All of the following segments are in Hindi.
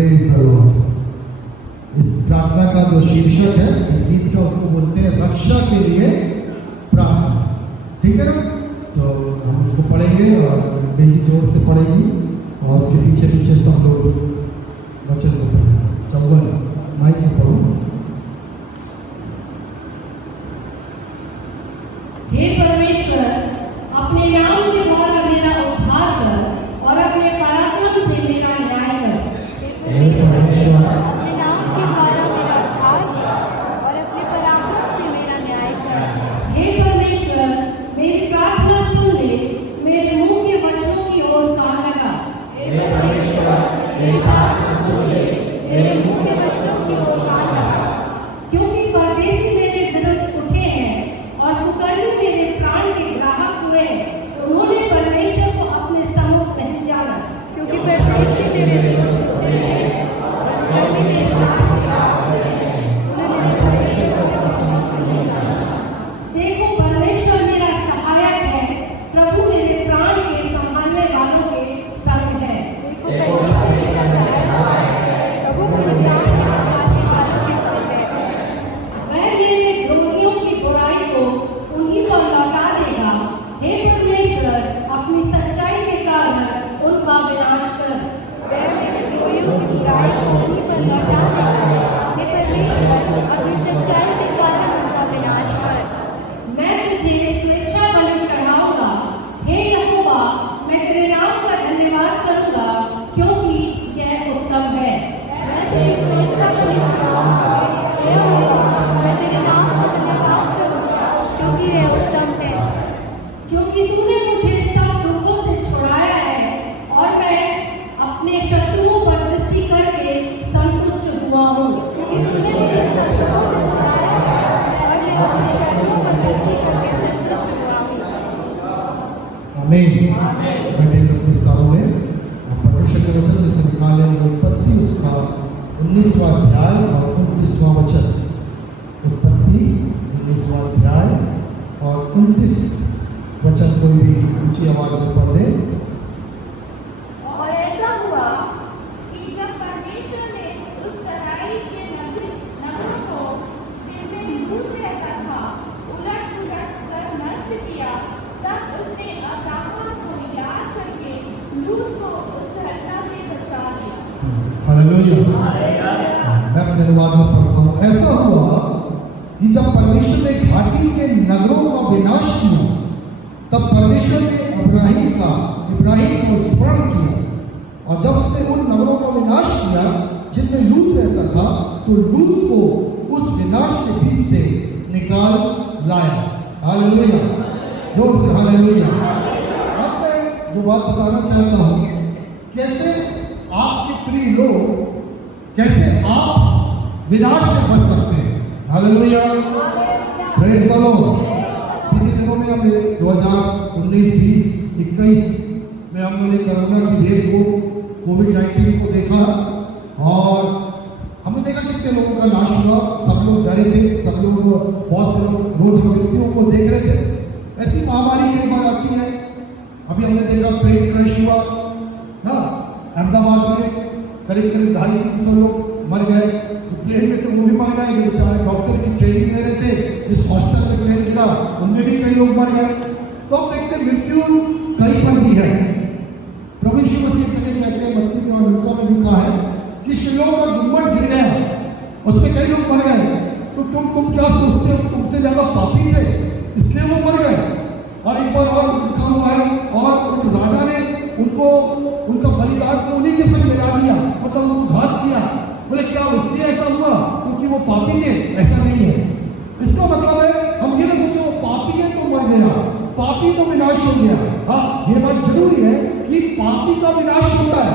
Praise the Lord. इस प्रार्थना का जो शीर्षक है इस गीत का, उसको बोलते हैं रक्षा के लिए प्रार्थना। ठीक है ना? तो हम इसको पढ़ेंगे और बेजी जोर से पढ़ेंगी और उसके पीछे पीछे सब लोग वचन को पढ़ेंगे। चौवन माइक में पढ़ो। हे परमेश्वर, अपने नाम के द्वारा मेरा उद्धार कर और अपने पराक्रम से मेरा न्याय कर। हे परमेश्वर, अपने नाम के द्वारा मेरा उद्धार कर और अपने पराक्रम से मेरा न्याय कर। हे परमेश्वर, मेरी प्रार्थना सुन ले, मेरे मुंह के वचनों की ओर कान लगा। हे परमेश्वर, मेरी प्रार्थना सुन ले, मेरे मुंह के वचनों की ओर कान लगा। क्योंकि परदेसी मेरे विरुद्ध उठे हैं और कुकर्मी मेरे प्राण के ग्राहक हुए हैं, तो उन्होंने परमेश्वर को अपने सम्मुख नहीं जाना। क्योंकि परदेसी मेरे विरुद्ध उठे हैं और कुकर्मी मेरे प्राण के ग्राहक हुए हैं, उन्होंने परमेश्वर को अपने सम्मुख नहीं जाना। देखो, परमेश्वर मेरा सहायक है, प्रभु मेरे प्राण के संभालने वालों के संग है। देखो, परमेश्वर मेरा सहायक है, प्रभु मेरे प्राण के संभालने वालों के संग है। वह मेरे द्रोहियों की बुराई को उन्हीं पर लौटा देगा। हे परमेश्वर, अपनी सच्चाई के कारण उनका विनाश कर। वह मेरे द्रोहियों की बुराई को उन्हीं पर लौटा देगा। हे परमेश्वर, अपनी सच्चाई के कारण उनका विनाश कर। मैं तुझे स्वेच्छा बलि चढ़ाऊंगा। हे यहोवा, मैं तेरे नाम का धन्यवाद करूंगा, क्योंकि यह उत्तम है। मैं तुझे स्वेच्छा बलि चढ़ाऊंगा। हे यहोवा, मैं तेरे नाम का धन्यवाद करूंगा, क्योंकि यह उत्तम है। क्योंकि तूने मुझे सब दुखों से छुड़ाया है और मैं अपने शत्रुओं पर दृष्टि करके संतुष्ट हुआ हूँ। क्योंकि तूने मुझे शत्रुओं से छुड़ाया है और मैं अपने शत्रुओं पर दृष्टि करके संतुष्ट हुआ हूँ। आमीन। बैठे अपने स्थानों में। और परमेश्वर के वचन में से निकाले उत्पत्ति उसका 19वां अध्याय और 29वां वचन। उत्पत्ति 19वां अध्याय और 29 वचन कोई भी ऊंची आवाज में पढ़ दे। और ऐसा हुआ कि जब परमेश्वर ने उस तराई के नगरों को जिनमें लूत रहता था उलट पुलट कर नष्ट किया, तब उसने अब्राहम को याद करके लूत को उस घटना से बचा लिया। हालेलुया। मैं धन्यवाद में पढ़ता हूँ। ऐसा हुआ कि जब परमेश्वर ने घाटी के नगरों का विनाश किया, तब परमेश्वर ने इब्राहिम को स्मरण किया। और जब उसने उन नगरों का विनाश किया जिनमें लूत रहता था, तो लूत को उस विनाश के बीच से निकाल लाया। हालेलुया। जोर से हालेलुया। आज मैं जो बात बताना चाहता हूँ, कैसे आपके प्रिय लोग, कैसे आप विनाश से बच सकते हैं। हालेलुया। Praise the Lord. पिछले दिनों में हमने 2019, 20, 21 में हमने कोरोना की वेव को, कोविड-19 को देखा और हमने देखा कितने लोगों का नाश हुआ। सब लोग डरे थे, सब लोग, बहुत से लोग रोज मृत्युओं को देख रहे थे। ऐसी महामारी एक बार आती है। अभी हमने देखा प्लेन क्रैश हुआ ना अहमदाबाद में, करीब 250-300 लोग मर गए। प्लेन में तो वो भी मर गए, बेचारे डॉक्टर की ट्रेनिंग ले रहे थे। जिस हॉस्टल में प्लेन गिरा उनमें भी कई लोग मर गए। तो हम देखते हैं मृत्यु कहीं पर भी है। प्रभु यीशु मसीह कहते हैं, मत्ती और लूका में लिखा है कि शिलोह का गुम्बद गिर गया, उसमें कई लोग मर गए। तो तुम क्या सोचते हो, तुमसे ज्यादा पापी थे इसलिए वो मर गए? और एक बार और लिखा हुआ है, और उस राजा ने उनका बलिदान को उन्हीं के संग गिरा दिया, मतलब उनको घात किया। बोले क्या इसलिए ऐसा हुआ क्योंकि वो पापी थे? ऐसा नहीं है। इसका मतलब है हम ये ना सोचो वो पापी है तो मर गया, पापी तो विनाश हो गया। हाँ, ये बात जरूरी है कि पापी का विनाश होता है।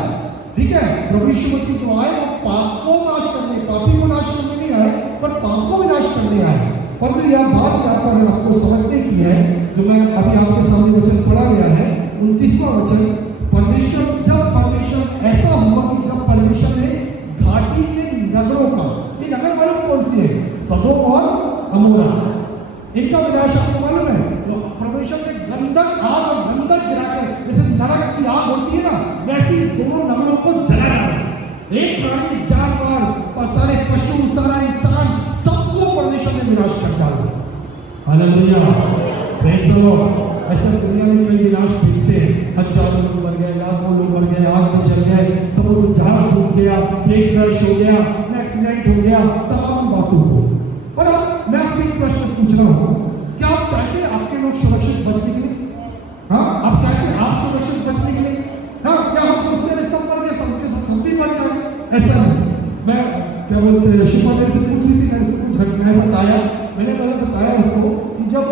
ठीक है, प्रभु यीशु मसीह जो आए वो पाप को नाश करने, पापी को नाश करने नहीं आए, पर पाप को विनाश करने आए। परंतु यह बात यहाँ पर आपको समझने की है, जो मैं अभी आपके सामने वचन पढ़ा गया है, 29वां वचन। जब परमेश्वर ऐसा हुआ कि जब परमेश्वर ने घाटी के नगरों का, ये नगर मालूम कौन सी है? सदोम और अमोरा। इनका विनाश आपको मालूम है? तो परमेश्वर ने गंधक आग और गंधक गिरा के, जैसे नरक की आग होती है ना, वैसी दोनों नगरों को जला डाला। एक प्राणी, जानवर और सारे पशु, सारा इंसान, सबको परमेश्वर ने विनाश कर डाला। Hallelujah, praise the Lord. ऐसे दुनिया में कई विनाश दिखते हैं, हजारों लोग मर गए, लाखों लोग मर गए, आग में जल गए, समुद्र जहाज डूब गया, प्लेन क्रैश हो गया, एक्सीडेंट हो गया, तमाम बातों को। और अब मैं आपसे एक प्रश्न पूछ रहा हूँ, क्या आप चाहते हैं आपके लोग सुरक्षित बचने के लिए? हाँ, आप चाहते हैं आप सुरक्षित बचने के लिए? हाँ, क्या हम सोचते हैं सब मर गए, सबके सब हम भी मर जाए? ऐसा नहीं। मैं क्या बोलते हैं, शिपा मेरे से पूछ रही थी, मैंने से कुछ घटनाएं बताया। मैंने पहले बताया उसको कि जब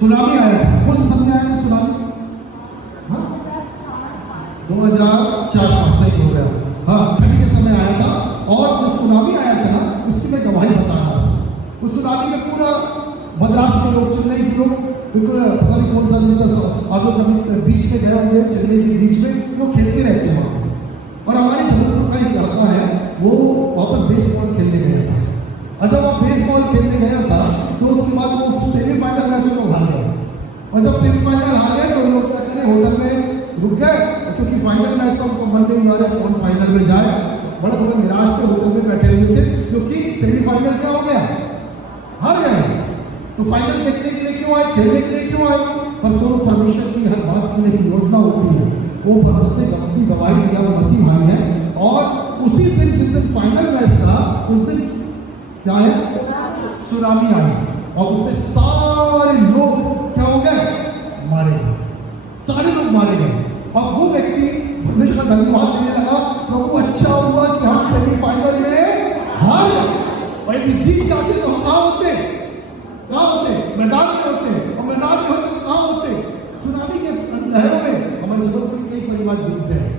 सुनामी आया था, कौन सा समय आया था सुनामी? हाँ, 2004 सही हो गया। हाँ, ठंड के समय आया था। और जो सुनामी आया था ना, उसकी मैं गवाही बता रहा हूँ। उस सुनामी में पूरा मद्रास के लोग, चेन्नई के लोग, बिल्कुल पता नहीं कौन सा दिन का आगे कभी बीच में गए होंगे, चेन्नई के बीच में लोग खेलते रहते हैं वहाँ। और हमारे जबलपुर का एक लड़का है, वो वहाँ पर बेसबॉल खेलने गया था। और जब आप बेसबॉल खेलने गया था तो उसके बाद वो सेमीफाइनल मैच में हार गया। और जब सेमीफाइनल हार गए तो लोग क्या करें, होटल में रुक गए, क्योंकि फाइनल मैच का उनको मन नहीं आ रहा कौन फाइनल में जाए। बड़े थोड़े निराश थे, होटल में बैठे हुए थे, क्योंकि सेमीफाइनल क्या हो गया, हार गए। तो फाइनल देखने के लिए क्यों आए, खेलने के लिए क्यों आए? पर तो परमेश्वर की हर बात की एक योजना होती है। वो उसने अपनी गवाही दिया, वो मसीह भाई है। और उसी दिन जिस दिन फाइनल मैच था, उस दिन क्या है, सुनामी आई। और उसमें सारे लोग क्या हो गए, मारे गए, सारे लोग मारे गए। और वो व्यक्ति परमेश्वर का धन्यवाद देने लगा, प्रभु अच्छा हुआ कि हम सेमीफाइनल में हार गए। और यदि जीत जाते तो हम कहाँ होते, मैदान में होते, और मैदान में होते तो कहाँ होते, सुनामी के लहरों में। हमारे जबलपुर में कई परिवार डूबते हैं,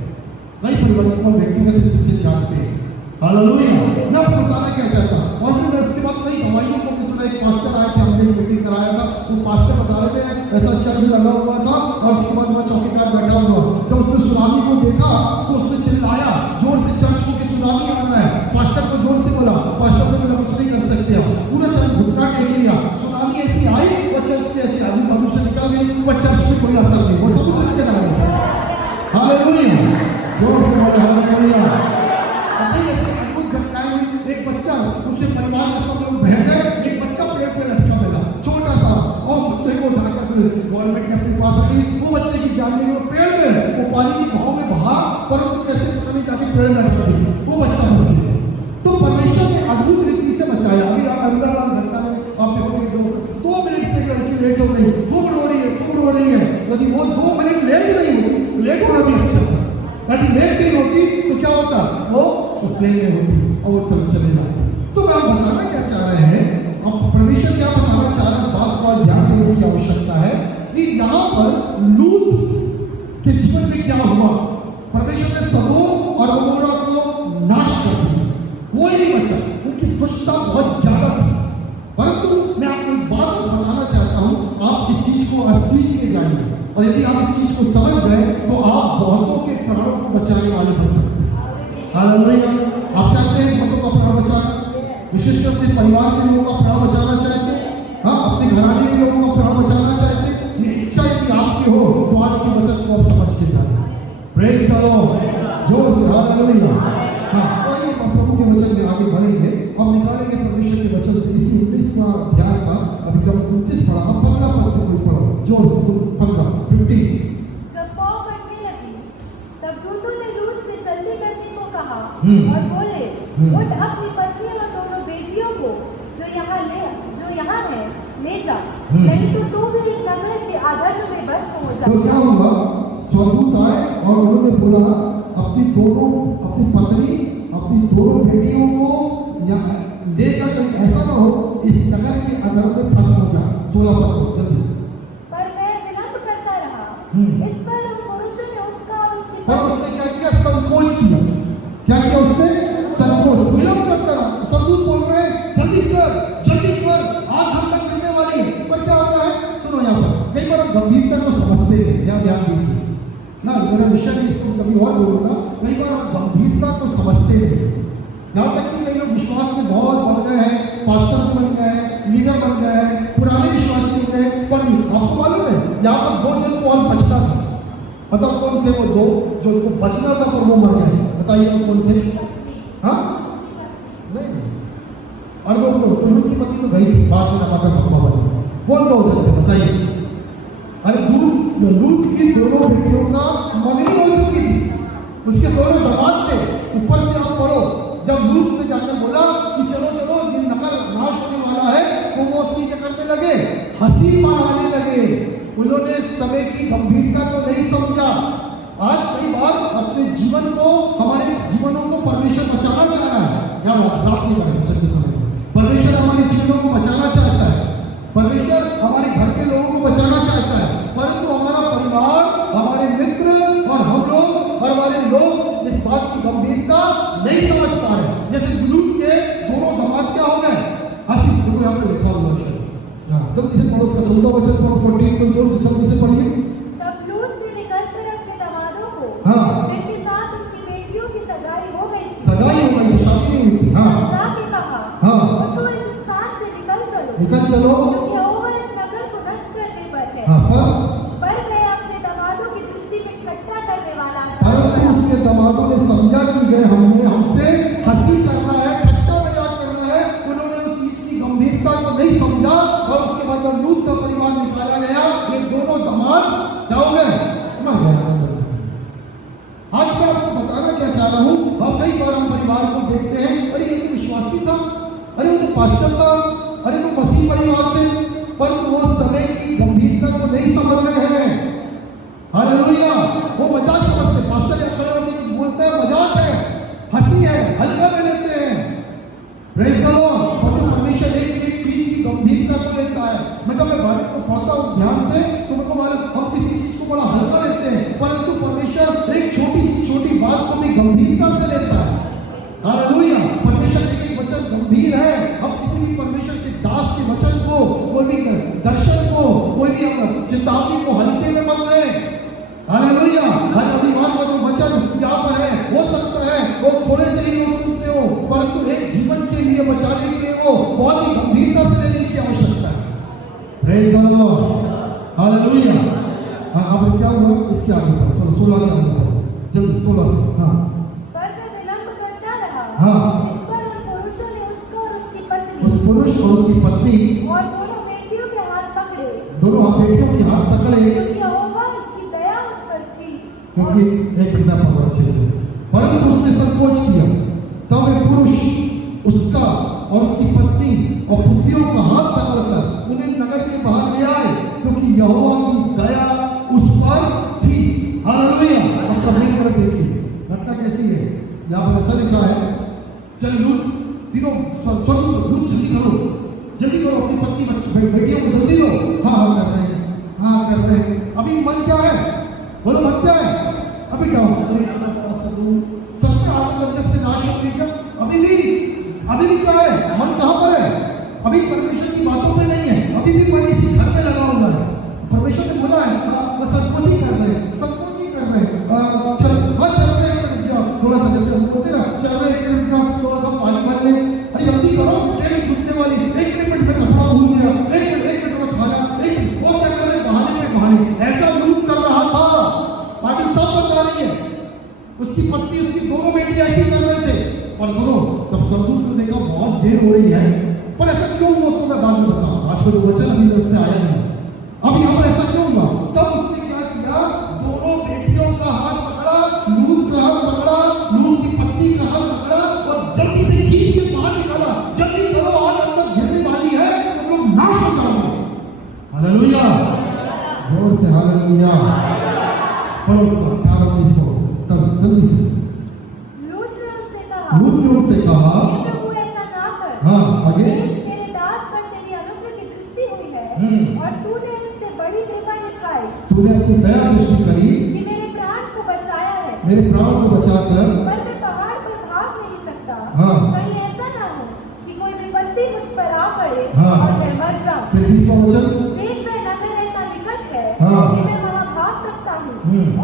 कई परिवार को व्यक्तिगत रूप से जानते हैं। हालेलुया, मैं आपको बताना क्या चाहता हूँ। और फिर उसके बाद कई गवाहियों को भी सुना। एक पास्टर आए थे, हमने एक मीटिंग कराया था, वो पास्टर बता रहे थे ऐसा चर्च लगा हुआ था। और उसके बाद वह चौकीदार बैठा हुआ, जब उसने सुनामी को देखा तो उसने चिल्लाया जोर से चर्च को कि सुनामी आ रहा है। पास्टर को जोर से बोला, पास्टर को बोला कुछ नहीं कर सकते हम। पूरा चर्च घुटना टेक लिया। सुनामी ऐसी आई, वह चर्च के ऐसे आदमी बाजू से निकल गई, वह चर्च में कोई असर नहीं, वो समुद्र में चला गया। हालेलुया, जोर से बोले हालेलुया। ऐसे अद्भुत घटनाएं हुई। एक बच्चा, उसके परिवार के सब लोग बह गए, एक बच्चा पेड़ पे लटका मिला, छोटा सा, और बच्चे को उठाकर गवर्नमेंट ने अपने पास रखी। वो बच्चे की जान नहीं, वो पेड़ में, वो पानी की बहाव में बहा, पर वो कैसे पता नहीं जाके पेड़ में लटक गई, वो बच्चा बच गया। तो परमेश्वर ने अद्भुत रीति से बचाया। अभी आप अंदर घटना में आप देखोगे 2 मिनट से लड़की लेट हो गई, खूब रो रही है। यदि वो 2 मिनट लेट नहीं होती, लेट होना भी अच्छा था, यदि लेट नहीं होती तो क्या होता, वो उस प्लेन में होती और वो तब चले जाते। तो मैं बताना क्या चाह रहे हैं, अब परमेश्वर क्या बताना चाह रहे हैं, इस बात को ध्यान देने की आवश्यकता है कि यहाँ पर लूत के जीवन में क्या हुआ। परमेश्वर ने सदोम और अमोरा को नाश कर दिया, कोई नहीं बचा, उनकी दुष्टता बहुत ज्यादा थी। परंतु मैं आपको एक बात बताना चाहता हूं, आप इस चीज को सीख के जाइए, और यदि आप इस चीज को समझ गए तो आप बहुतों के प्राणों को बचाने वाले बन सकते हैं। हालेलुया, आप चाहते हैं बहुतों का प्राण बचाना, विशेष अपने परिवार के लोगों का प्राण बचाना चाहते हैं, हाँ, अपने घराने के लोगों का प्राण बचाना चाहते हैं। ये इच्छा यदि आपकी हो तो आज की बचत को आप समझ के जाए। प्रेज़ द लॉर्ड, जोर से हालेलुया। हाँ, तो प्रभु के वचन में आगे बढ़ेंगे, हम निकालेंगे परमेश्वर के वचन से। इसी 19वां अध्याय का अभी जब 29 पढ़ा, हम 15 पद से कोई पढ़ो, जोर से 15 जब पौ फटने लगी, तब दूतों ने लूत से जल्दी करने को कहा और बोले, उठ अपनी पत्नी और दोनों बेटियों को जो यहाँ है ले जा, नहीं तो तू भी इस नगर के आधर्म में बस हो जाएगा। तो क्या हुआ, स्वर्गदूत आए और उन्होंने बोला अपनी पत्नी, अपनी दोनों बेटियों को लेकर, कहीं ऐसा ना हो इस नगर के अधर्म में फंस हो जाए। 16 पद जल्दी। पर मैं विलंब करता रहा, इस पर उन पुरुषों ने उसका और उसकी पर उसने क्या किया, संकोच किया। क्या किया उसने, संकोच, विलंब करता रहा। स्वर्गदूत बोल रहे हैं जल्दी कर, आग हम तक गिरने वाली है। पर क्या होता है, सुनो यहाँ पर कई बार हम गंभीरता को समझते हैं, ध्यान दीजिए ना, मेरा विषय है, इसको कभी और बोलूंगा। कई बार हम गंभीरता को समझते हैं, यहाँ तक कि कई लोग विश्वास में बहुत बढ़ गए हैं, पास्टर बन गए हैं, लीडर बन गए हैं, पुराने विश्वासी हो गए। पर आपको मालूम है यहाँ पर 2 जन कौन बचता था, मतलब कौन थे वो 2 जो उनको बचना था पर वो मर गए। बताइए वो कौन थे? हाँ नहीं, और वो लूत की पत्नी तो गई थी बाद में नमाता भगवा बनी। कौन दो उधर थे बताइए? अरे लूत की दोनों बेटियों का मंगनी हो चुकी थी, उसके दोनों दामाद थे। ऊपर से आप पढ़ो, जब लूत ने जाकर बोला कि चलो चलो ये नगर नाश होने वाला है, तो वो उसकी क्या करने लगे? हंसी मनाने लगे। उन्होंने समय की गंभीरता को नहीं समझा। आज कई बार अपने जीवन को, हमारे जीवनों को परमेश्वर बचाना चाह रहा है। यार रात नहीं करें चलते समय, परमेश्वर हमारे जीवनों को बचाना चाहता है, परमेश्वर हमारे घर के लोगों को बचाना चाहता है, परंतु हमारा परिवार, हमारे मित्र और हम लोग और हमारे लोग इस बात की गंभीरता नहीं समझ पा रहे। जैसे लूत के दोनों दामाद क्या हो गए? हंसी। देखो यहाँ पे लिखा हुआ है, जल्दी से पढ़ो, उसका 14 वचन पढ़ो, 14 को जोर से जल्दी से पढ़िए। तब लूत ने निकलकर अपने दामादों को, हाँ, जिनके साथ उसकी बेटियों की सगाई हो गई थी, सगाई हो गई, शादी नहीं हुई थी, हाँ, जाके कहा, हाँ, उठो इस स्थान से निकल चलो, निकल चलो, क्योंकि यहोवा इस नगर को नष्ट करने पर है। हाँ, पर वह अपने दामादों की दृष्टि में ठट्टा करने वाला परंतु उसके दामादों ने समझा कि वे हमसे हंसी करना है, ठट्टा मजाक करना है। उन्होंने उस चीज की गंभीरता को नहीं समझा और उसके बाद जब लूत का परिवार निकाला गया, ये दोनों दामाद क्या हो गए? मर गए। आज मैं आपको बताना क्या चाह रहा हूँ, और कई बार हम परिवार को देखते हैं, अरे ये तो विश्वासी था, अरे वो तो पास्टर था, अरे वो मसीह परिवार थे, पर वो समय की गंभीरता को नहीं समझ रहे हैं। हालेलुया। वो मजाक समझते, पास्टर या खड़े होते हैं बोलते हैं मजाक है, हंसी है, हल्का में लेते हैं। Praise the Lord. परमेश्वर एक चीज की गंभीरता को लेता है। मैं जब मैं बाइबल को पढ़ता हूँ ध्यान से, तो मुझको मालूम हम किसी चीज को बड़ा हल्का लेते हैं, परंतु परमेश्वर एक छोटी बात को भी गंभीरता से लेता है। हालेलुया। परमेश्वर के एक वचन गंभीर है। हम किसी भी परमेश्वर के दास के वचन को, कोई भी दर्शन को, कोई भी चेतावनी को हल्के में मत लें। हालेलुया। हर रविवार का जो वचन यहाँ पर है, हो सकता है वो थोड़े से ही लोग सुनते हो, परंतु एक जीवन के लिए बचाने के लिए वो बहुत ही गंभीरता से लेने की आवश्यकता है। Praise the Lord. हालेलुया। हाँ, अब क्या हुआ? इसके आगे बढ़ो, चलो 16 के आगे बढ़ो, जल्दी 16 से। हाँ, पर वह विलंब करता रहा। हाँ, इस पर उन पुरुषों ने उसको और उसकी पत्नी, उस पुरुष और उसकी पत्नी और दोनों बेटियों के हाथ पकड़े, दोनों बेटियों के हाथ पकड़े, क्योंकि यहोवा की दया उस पर थी। क्योंकि एक मिनट पढ़ो अच्छे से। परंतु उसने संकोच किया, तब वे पुरुष उसका और उसकी पत्नी और पुत्रियों का हाथ पकड़कर उन्हें नगर के बाहर ले आए, क्योंकि यहोवा की दया उस पर थी। हालेलुया। अब कभी पर देखिए घटना कैसी है। यहाँ पर ऐसा लिखा है, चल लूत तीनों लूत जल्दी करो अपनी पत्नी बेटियों को जल्दी लो। हाँ कर रहे हैं, हाँ कर रहे हैं। अभी मन क्या है? बोलो मन क्या है? अभी क्या होगा? सच में आत्मबंधक से नाश होगी क्या? अभी भी क्या है? मन कहाँ पर है? अभी परमेश्वर की बातों में नहीं है, अभी भी मन इसी घर में लगा हुआ है। परमेश्वर ने बोला है बस संकोच ही कर रहे हैं, संकोच ही कर रहे हैं। चल रहे हैं, थोड़ा सा जैसे हम बोलते ना, चल रहे हैं, थोड़ा सा पानी भर ले। अरे जल्दी करो, ट्रेन छूटने वाली, एक मिनट में कपड़ा भूल गया, एक मिनट में खाना, एक वो क्या कर रहे हैं, बहाने। ऐसा लूट कर रहा था। बाइबल सब बता रही है। उसकी पत्नी, उसकी दोनों बेटी ऐसे कर रहे थे। और सुनो, जब स्वर्गदूत ने देखा बहुत देर हो रही है, पर ऐसा क्यों हुआ उसको मैं बाद में बताऊं। आज का जो वचन अभी उसमें आया नहीं, अब यहाँ पर ऐसा क्यों हुआ? तब उसने क्या किया? दोनों बेटियों का हाथ पकड़ा, लूत का हाथ पकड़ा, लूत की पत्नी का हाथ पकड़ा और जल्दी से खींच के बाहर निकाला। जल्दी करो, आज अंदर गिरने वाली है, तुम लोग नाश हो जाओगे। हालेलुया। जोर से हालेलुया। पड़ोस को 18-19 को तब जल्दी से लूत ने उनसे कहा, प्रभु ऐसा ना कर। हाँ आगे, तेरे दास पर तेरी अनुग्रह की दृष्टि हुई है, और तूने इससे बड़ी कृपा दिखाई, तूने अपनी दया दृष्टि करी कि मेरे प्राण को बचाया है। मेरे प्राण को बचाकर, पर मैं पहाड़ पर भाग नहीं सकता। हाँ। कहीं ऐसा ना हो कि कोई विपत्ति मुझ पर आ पड़े, हाँ। और मैं मर जाऊं। फिर 20वां वचन, देख वह नगर ऐसा निकट है, हाँ। कि मैं वहां भाग सकता हूँ,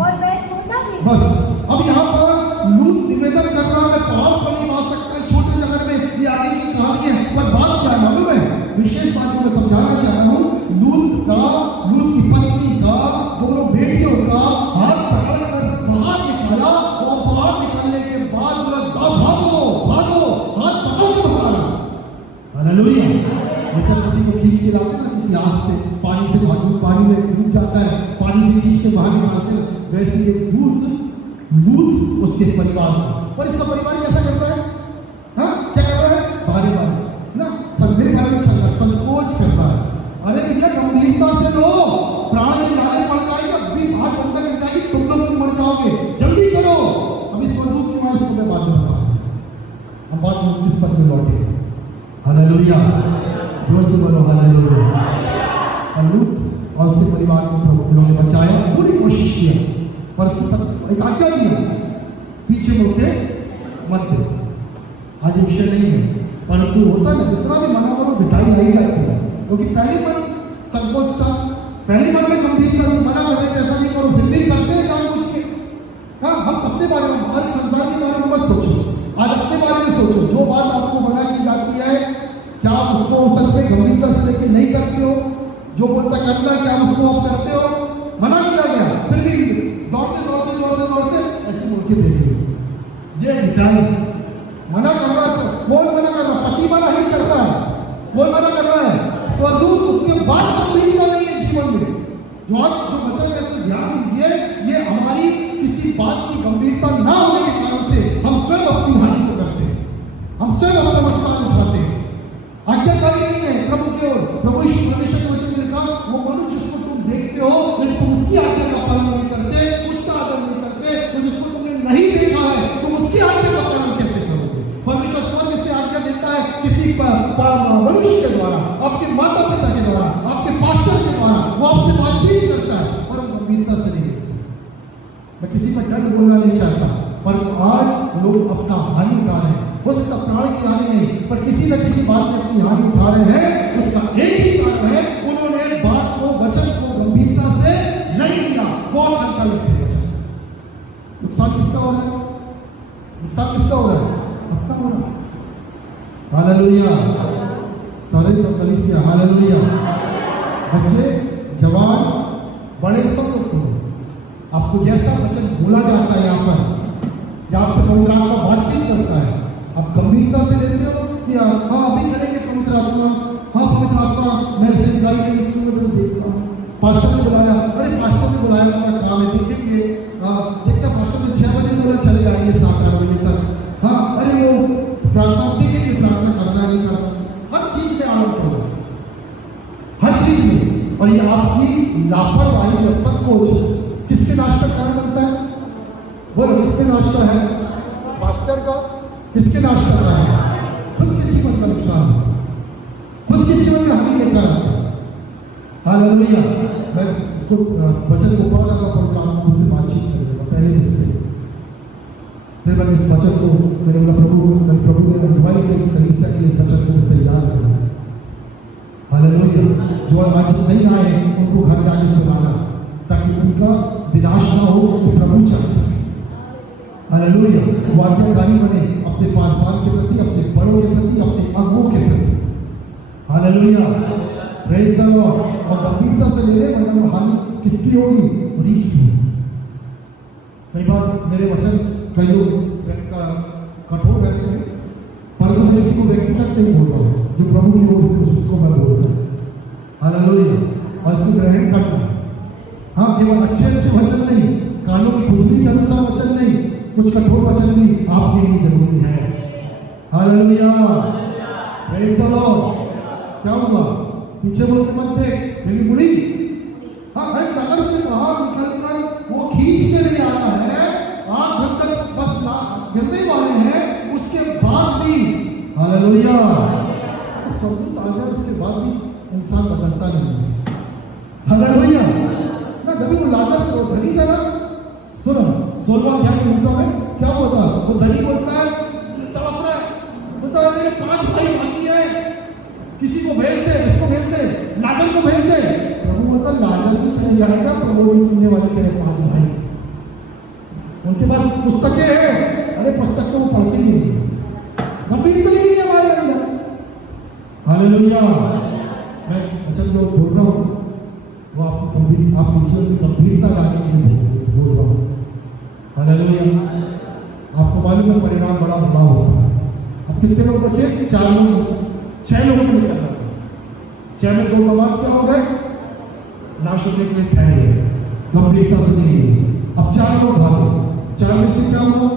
और मैं छोटा भी। बस अब यहाँ पर लूत निवेदन कर रहा है, पहाड़ पर नहीं आ सकता है, छोटे नगर में। ये आगे की कहानी है, पर बात क्या है मालूम है? विशेष बात को मैं समझाना चाह रहा हूँ। लूत की पत्नी का, दोनों बेटियों का हाथ पकड़कर बाहर निकाला बाहर निकलने के बाद बोला भागो भागो, हाथ पकड़ो तुम्हारा। हालेलुया। जैसे किसी को खींच के लाते ना किसी हाथ से, पानी से पानी में डूब जाता है, पानी से खींच के बाहर निकालते हैं, वैसे ये लूत उसके परिवार को, और इसका परिवार कैसा करता है? हाँ, क्या करता है? बारे ना मेरे बारे में चलता, संकोच करता है। अरे भैया गंभीरता से लो, प्राण की लालच पड़ जाएगी, अभी भाग अंदर गिर जाएगी, तुम लोग मर जाओगे, जल्दी करो। अभी स्वरूप की मैं इसको बाद में बताऊंगा, हम बात 29 पद में लौटे। हालेलुया, जोर से बोलो हालेलुया। और लूत और उसके परिवार को प्रभु ने बचाया, पूरी कोशिश किया, पर उसकी एक आज्ञा दिया, पीछे मुड़ के मत दे। आज ये विषय नहीं है, परंतु होता है जितना भी मना करो बिठाई आई जाती है, क्योंकि पहले मन संकोच था, पहले मन में गंभीरता थी, मना करने जैसा नहीं करो, फिर भी करते हैं जान पूछ के। हाँ, हम अपने बारे में, आज संसार के बारे में मत सोचो, आज अपने बारे में सोचो। जो बात आपको मना की जाती है, क्या आप उसको सच में गंभीरता से लेकर नहीं करते हो? जो बोलता करना, क्या उसको आप करते हो? मना किया गया, फिर भी दौड़ते दौड़ते दौड़ते दौड़ते ऐसे मुड़ के देख लो, ये मिटाई। मना कर रहा है, कौन मना कर रहा है? पति मना ही कर रहा है, कौन मना कर रहा है? स्वरूप। उसके बाद गंभीरता नहीं है जीवन में। जो आज जो वचन है, तो ध्यान दीजिए, ये हमारी किसी बात की गंभीरता ना होने के कारण से हम स्वयं अपनी हानि को करते हैं, हम स्वयं अपना नुकसान उठाते हैं। आज्ञाकारी नहीं है प्रभु की ओर। प्रभु यीशु परमेश्वर ने वचन में लिखा, वो मनुष्य जिसको तुम देखते हो, लेकिन तुम उसकी आज्ञा का पालन नहीं करते, उसका आदर नहीं करते, तो जिसको तुमने नहीं देखा है, तुम उसकी आज्ञा का पालन कैसे करोगे? परमेश्वर स्वर्ग से आज्ञा देता है किसी मनुष्य के द्वारा, आपके माता पिता के द्वारा, आपके पास्टर के द्वारा, वो आपसे बातचीत करता है, और गंभीरता से नहीं। मैं किसी पर दंड बोलना नहीं चाहता, पर आज लोग अपना हानि उठा रहे हैं। हो सकता प्राण की हानि नहीं, पर किसी न किसी बात में अपनी हानि उठा रहे हैं। उसका एक ही कारण है, उन्होंने बात को, वचन को गंभीरता से नहीं लिया। बहुत हल्का लेते हैं वचन। नुकसान किसका हो रहा है? नुकसान किसका हो रहा है? आपका हो रहा है। हालेलुया। सारे कलीसिया हालेलुया। बच्चे, जवान, बड़े, सब लोग सुनो। आपको जैसा वचन बोला जाता है यहाँ पर, या आपसे पवित्र आत्मा बातचीत करता है, आप गंभीरता से लेते हो कि हाँ अभी करेंगे पवित्र आत्मा, हाँ पवित्र आत्मा मैं इसे गाई में देखता हूँ, पास्टर ने बुलाया, अरे पास्टर ने बुलाया, मेरा काम है, देखेंगे, देखता पास्टर ने 6 बजे बोला चले जाएंगे 7-8 बजे तक, हाँ अरे वो प्रार्थना देखेंगे, प्रार्थना करना नहीं करना, हर चीज में आरोप होगा, हर चीज में। और ये आपकी लापरवाही या संकोच किसके नाश का कारण बनता है? बोलो, किसके नाश का है? पास्टर का। किसके नाश का कारण है? खुद के जीवन का नुकसान, खुद के जीवन में हानि लेकर आता है। हालेलुया। मैं इसको वचन को पढ़ रहा था, पवित्र आत्मा मुझसे बातचीत करेगा पहले मुझसे, फिर मैंने इस वचन को, मेरे बोला प्रभु ने अगुवाई की कलीसिया के लिए इस वचन को तैयार करना। हालेलुया। जो आज नहीं आए उनको घर जाके सुनाना, ताकि उनका विनाश ना हो, तो प्रभु चाहता है। हालेलुया। वो आज्ञाकारी बने अपने पासवान के प्रति, अपने बड़ों के प्रति, अपने अगुओं के प्रति। हालेलुया। Praise the Lord. और गंभीरता से ले ले, वरना हानि किसकी होगी? उन्हीं की होगी। कई बार मेरे वचन कई लोग कठोर रहते हैं, परंतु मैं इसको व्यक्तिगत नहीं बोल रहा हूँ, जो प्रभु की ओर से उसको मैं बोल रहा हूँ। हालेलुया। और इसको ग्रहण करना। हाँ, केवल अच्छे वचन नहीं, कानों की खुजली के अनुसार वचन नहीं, कुछ कठोर वचन भी आपके लिए जरूरी है। हालेलुया। Praise the Lord. क्या हुआ? पीछे बोल के मत देख, मेरी बुढ़ी, हाँ अरे नगर से बाहर निकलकर वो खींच के नहीं आना है, आग तक बस गिरने वाले हैं, उसके बाद भी हालेलुया स्वरूप आ जाए, उसके बाद भी इंसान बदलता नहीं है। हालेलुया। ना जब वो लाजर वो धनी था ना, सुनो 16वां अध्याय के मुद्दा में क्या होता, वो धनी बोलता है, तड़प रहा है, बोलता है मेरे 5 भाई बाकी है, किसी को भेज दे, इसको भेज दे, लाजर को भेज दे। प्रभु बोलता लाजर भी चले जाएगा, तो वो भी सुनने वाले तेरे 5 भाई, उनके पास पुस्तकें हैं, अरे पुस्तक तो वो पढ़ते ही नहीं, गंभीरता ही नहीं है हमारे अंदर। हालेलुया। मैं अच्छा जो बोल रहा हूँ वो आपके जीवन में गंभीरता लाने के लिए बोल रहा हूँ। हालेलुया। बाद में परिणाम बड़ा बुरा होता है। अब कितने लोग बचे? 4 लोग, 6 लोगों को निकलना था। 6 में 2 गवाह क्या हो गए? नाश होने के लिए ठहरे, गंभीरता से नहीं लिए। अब 4 लोग भागे। 4 में से क्या हुआ?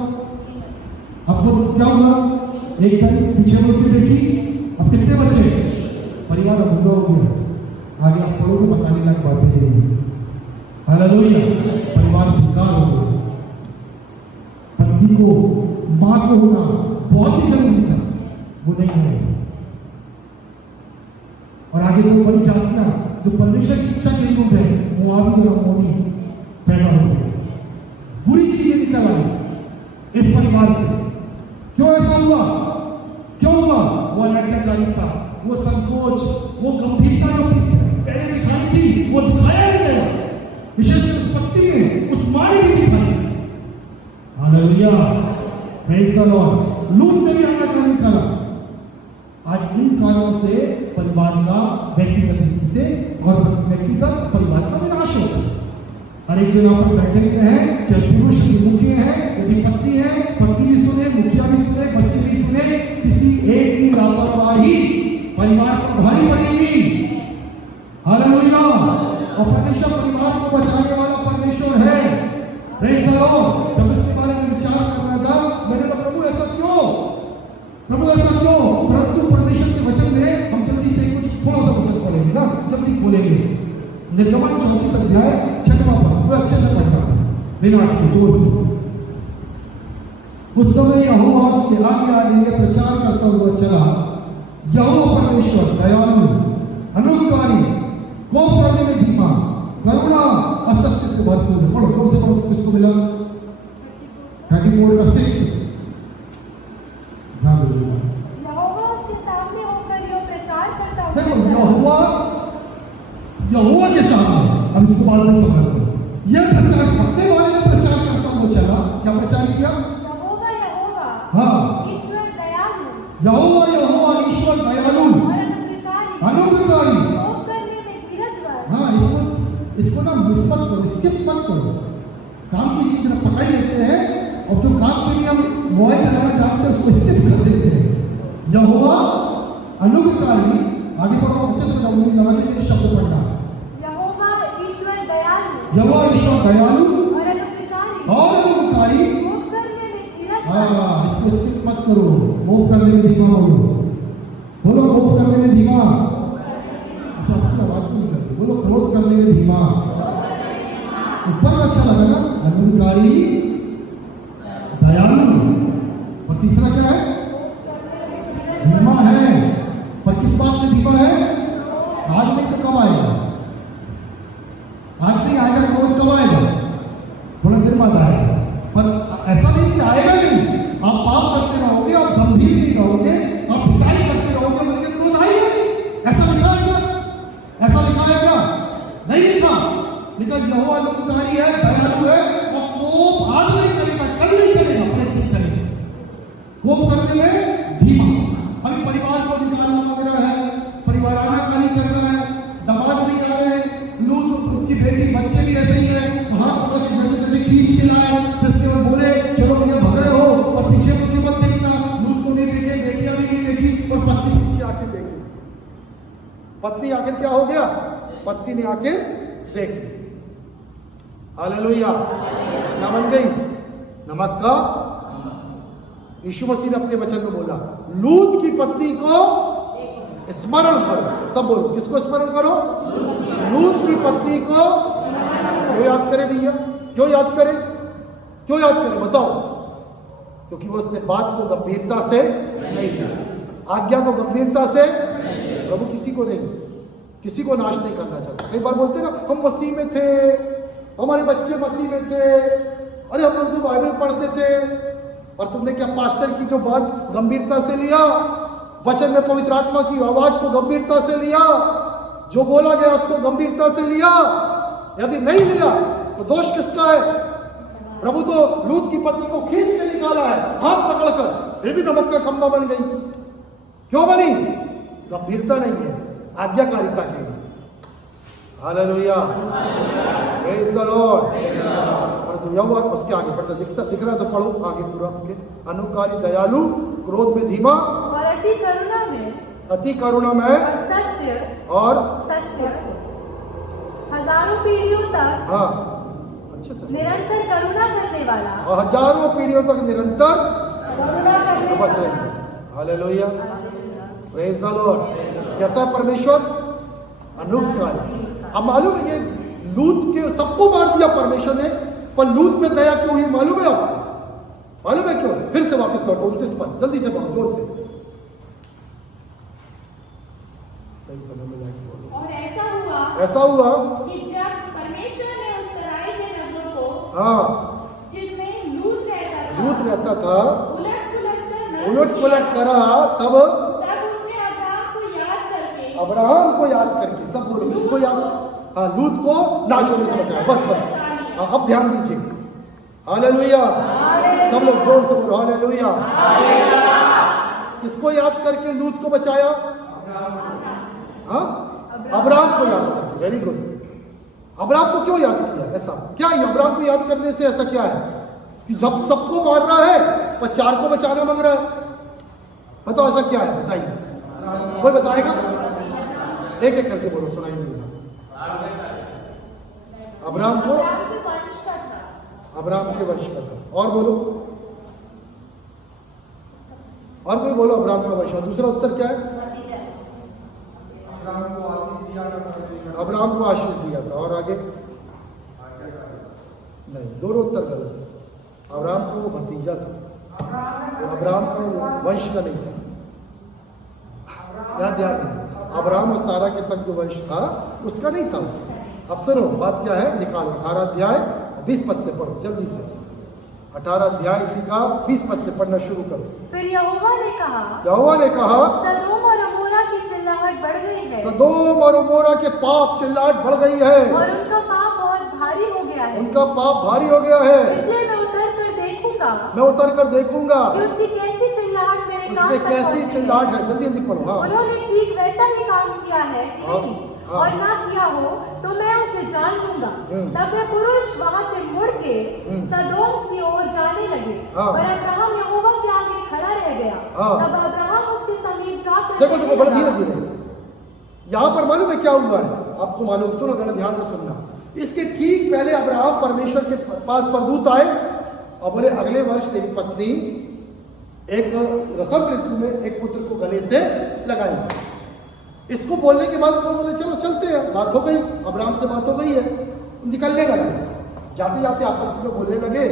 अब वो क्या हुआ? एक गई पीछे मुड़ के देखी, अब कितने बचे? परिवार अधूरा हो गया। आगे आप पढ़ोगे बताने लायक बातें नहीं। हालेलुया। परिवार बेकार हो गया। पत्नी को, मां को होना बहुत ही जरूरी था, वो नहीं है। और आगे तो बड़ी जातियां जो परमेश्वर की इच्छा के विरुद्ध है, मोआबी और अम्मोनी पैदा हो गए। बुरी चीजें निकल आई इस परिवार से। क्यों ऐसा हुआ? क्यों हुआ? वो अनाज्ञाकारिता, वो संकोच, वो गंभीरता जो पहले दिखाई थी वो दिखाया नहीं गया। विशेष उस पत्नी ने, उस मां ने भी दिखाई। Hallelujah, praise the Lord. लूत ने भी आज्ञाकारी करा। आज इन कारणों से परिवार का व्यक्तिगत रीति से और व्यक्तिगत परिवार का विनाश होता है। हर एक जो यहाँ पर बैठे हुए हैं, चाहे पुरुष मुखिया है, यदि पत्नी है, पत्नी भी सुने, मुखिया भी सुने, बच्चे भी सुने, किसी एक की लापरवाही परिवार पर भारी पड़ेगी। हालेलुया। और परमेश्वर परिवार को बचाने वाला परमेश्वर है। Praise the Lord. जब इसके बारे में विचार कर रहा था, मैंने कहा प्रभु ऐसा क्यों? प्रभु ऐसा क्यों? परंतु परमेश्वर के वचन में हम जल्दी से कुछ थोड़ा सा वचन पढ़ेंगे ना, जल्दी खोलेंगे। निर्गमन 34 अध्याय 6वां पद, वो अच्छे से पढ़ना बिना की दूर से। उस समय यहोवा उसके आगे आगे ये प्रचार करता हुआ चला, यहोवा परमेश्वर दयालु, अनुग्रहकारी, कोप करने में धीमा, करुणा और सत्य से भरपूर है। पढ़ो, कौन से पढ़ो? किसको मिला? 34 का 6। ध्यान दीजिएगा। यहोवा उसके सामने होकर यह प्रचार करता हुआ देखो, यहोवा के सामने, अब इसको बाद में समझते हैं। यह प्रचार अपने बारे में प्रचार करता हुआ चला। क्या प्रचार किया? यहोवा यहोवा हाँ, ईश्वर दयालु, यहोवा यहोवा ईश्वर दयालु, अनुग्रहकारी, कोप करने में धीरजवान। हाँ, इसको ना मिस मत करो, स्किप मत करो। काम की चीज ना पकड़ लेते हैं और जो काम के लिए हम मोबाइल चलाना जानते हैं उसको स्किप कर देते हैं। यहोवा अनुग्रहकारी, आगे पढ़ो अच्छे से, उंगली लगा के शब्द पढ़ना। यहोवा ईश्वर दयालु, यहोवा ईश्वर दयालु और अनुग्रहकारी, कोप करने में धीरजवान। हाँ, इसको स्किप मत करो। कोप करने में धीमा बोलो, बोलो कोप करने में धीमा। आपकी आवाज नहीं करती, बोलो क्रोध करने में धीमा। ऊपर अच्छा लगा ना? अनुग्रहकारी, दयालु, और तीसरा क्या है? धीमा है। पर किस बात में धीमा है? आज नहीं तो कब आएगा? आज नहीं आएगा, क्रोध कब आएगा? थोड़ा देर बाद आएगा। पर ऐसा नहीं कि आएगा नहीं। आप पाप करते रहोगे, आप गंभीर नहीं रहोगे, आप पिटाई करते रहोगे, बल्कि क्रोध आएगा नहीं। ऐसा लिखा है क्या? ऐसा लिखा है क्या? नहीं लिखा। लिखा यहोवा अनुग्रहकारी है, दयालु है, और कोप आज नहीं करेगा, कल नहीं करेगा, प्रत्येक करेगा। कोप करने में धीमा। अभी परिवार को निकालना वगैरह है, परिवार आनाकानी कर रहा है, दमाद नहीं आ रहे हैं, लूत उसकी बेटी, बच्चे भी ऐसे ही है, हाथ पकड़ के जैसे जैसे खींच के लाए, इसके बाद बोले चलो भैया भग रहे हो, और पीछे मुझे मत देखना। लूत को नहीं देखे, बेटियां भी नहीं देखी, और पत्नी पीछे आके देखी। पत्नी आखिर क्या हो गया? पत्नी ने आखिर देखी। हालेलुया। क्या बन गई? नमक का। यीशु मसीह ने अपने वचन में बोला, लूत की पत्नी को स्मरण करो। सब बोलो, किसको स्मरण करो? लूत की पत्नी को। क्यों याद करें भैया? क्यों याद करें? क्यों याद करें बताओ? क्योंकि वो उसने बात को गंभीरता से नहीं लिया, आज्ञा को गंभीरता से। प्रभु किसी को नहीं, किसी को नाश नहीं करना चाहता। कई बार बोलते ना, हम मसीह में थे, हमारे बच्चे मसीह में थे, अरे हम लोग तो बाइबल पढ़ते थे। और तुमने क्या पास्टर की जो बात गंभीरता से लिया? वचन में पवित्र आत्मा की आवाज को गंभीरता से लिया? जो बोला गया उसको गंभीरता से लिया? यदि नहीं लिया तो दोष किसका है? प्रभु तो लूत की पत्नी को खींच के निकाला है, हाथ पकड़कर, फिर भी नमक का खंभा बन गई। क्यों बनी? गंभीरता नहीं है, आज्ञाकारिता के लिए। Hallelujah, praise the Lord. परंतु यहोवा उसके आगे पढ़ते दिख रहा है तो पढ़ो आगे पूरा उसके। अनुकारी, दयालु, क्रोध में धीमा, और अति करुणा में और सत्य हजारों पीढ़ियों तक हाँ अच्छे से निरंतर करुणा करने वाला, और हजारों पीढ़ियों तक निरंतर करुणा करने बस वाला। रहेंगे। Hallelujah, praise the Lord. कैसा परमेश्वर? अनुग्रहकारी। अब मालूम है ये लूत के सबको मार दिया परमेश्वर ने, पर लूत पे दया क्यों हुई मालूम है आपको? मालूम है क्यों? फिर से वापस लौटो 29 पर, जल्दी से पढ़ो, जोर से, सही समय में जाके बोलो। और ऐसा हुआ कि जब परमेश्वर ने उस तराई के नगरों को हाँ जिनमें लूत रहता था उलट पुलट करा, तब उसने अब्राहम को याद करके, सब बोलो किसको याद? हाँ, लूत को नाश होने से बचाया। बस हाँ, अब ध्यान दीजिए। हालेलुया, सब लोग जोर से बोलो हालेलुया। किसको याद करके लूत को बचाया? हाँ, अब्राहम को याद करके। Very good. अब्राहम को क्यों याद किया? ऐसा क्या है अब्राहम को याद करने से? ऐसा क्या है कि जब सबको मार रहा है पर 4 को बचाना मांग रहा है? बताओ ऐसा क्या है, बताइए, कोई बताएगा? एक एक करके बोलो, सुनाई नहीं देगा। अब्राहम को, अब्राहम के वंश का था। और बोलो, और कोई बोलो अब्राहम का वंश। दूसरा उत्तर क्या है? अब्राहम को आशीष दिया था। और आगे नहीं, दोनों उत्तर गलत है। अब्राहम का वो भतीजा था, तो अब्राहम का वंश का नहीं था। याद दीजिए, अब्राहम और सारा के संग जो वंश था उसका नहीं था। अब सुनो बात क्या है, निकालो 18 अध्याय 20 पद से पढ़ो जल्दी से। 18 अध्याय इसी का 20 पद से पढ़ना शुरू करो। फिर यहोवा ने कहा, सदोम और अमोरा की चिल्लाहट बढ़ गई है, सदोम और अमोरा के पाप चिल्लाहट बढ़ गई है, और उनका पाप बहुत भारी हो गया है। उनका पाप भारी हो गया है, इसलिए मैं उतर कर देखूंगा कि उसकी कैसी चिल्लाहट मेरे कान उसमें तक कैसी पहुंची है। चिल्लाहट है। जल्दी जल्दी पढ़ो। हाँ, उन्होंने ठीक वैसा ही काम किया है कि हाँ, नहीं, हाँ। और ना किया हो तो मैं उसे जान लूंगा। तब वे पुरुष वहां से मुड़ के सदोम की ओर जाने लगे, हाँ। और अब्राहम यहोवा के आगे खड़ा रह गया। हाँ। तब अब्राहम उसके समीप जाकर देखो देखो, बड़ा धीरे धीरे। यहाँ पर मालूम है क्या हुआ है? आपको मालूम, सुनो जरा ध्यान से सुनना। इसके ठीक पहले अब्राहम परमेश्वर के पास स्वरदूत आए और बोले अगले वर्ष तेरी पत्नी एक रसम ऋतु में एक पुत्र को गले से लगाएगी। इसको बोलने के बाद वो बोले चलो चलते हैं। बात हो गई, अब्राहम से बात हो गई है, निकलने लगे। जाते जाते आपस में बोलने लगे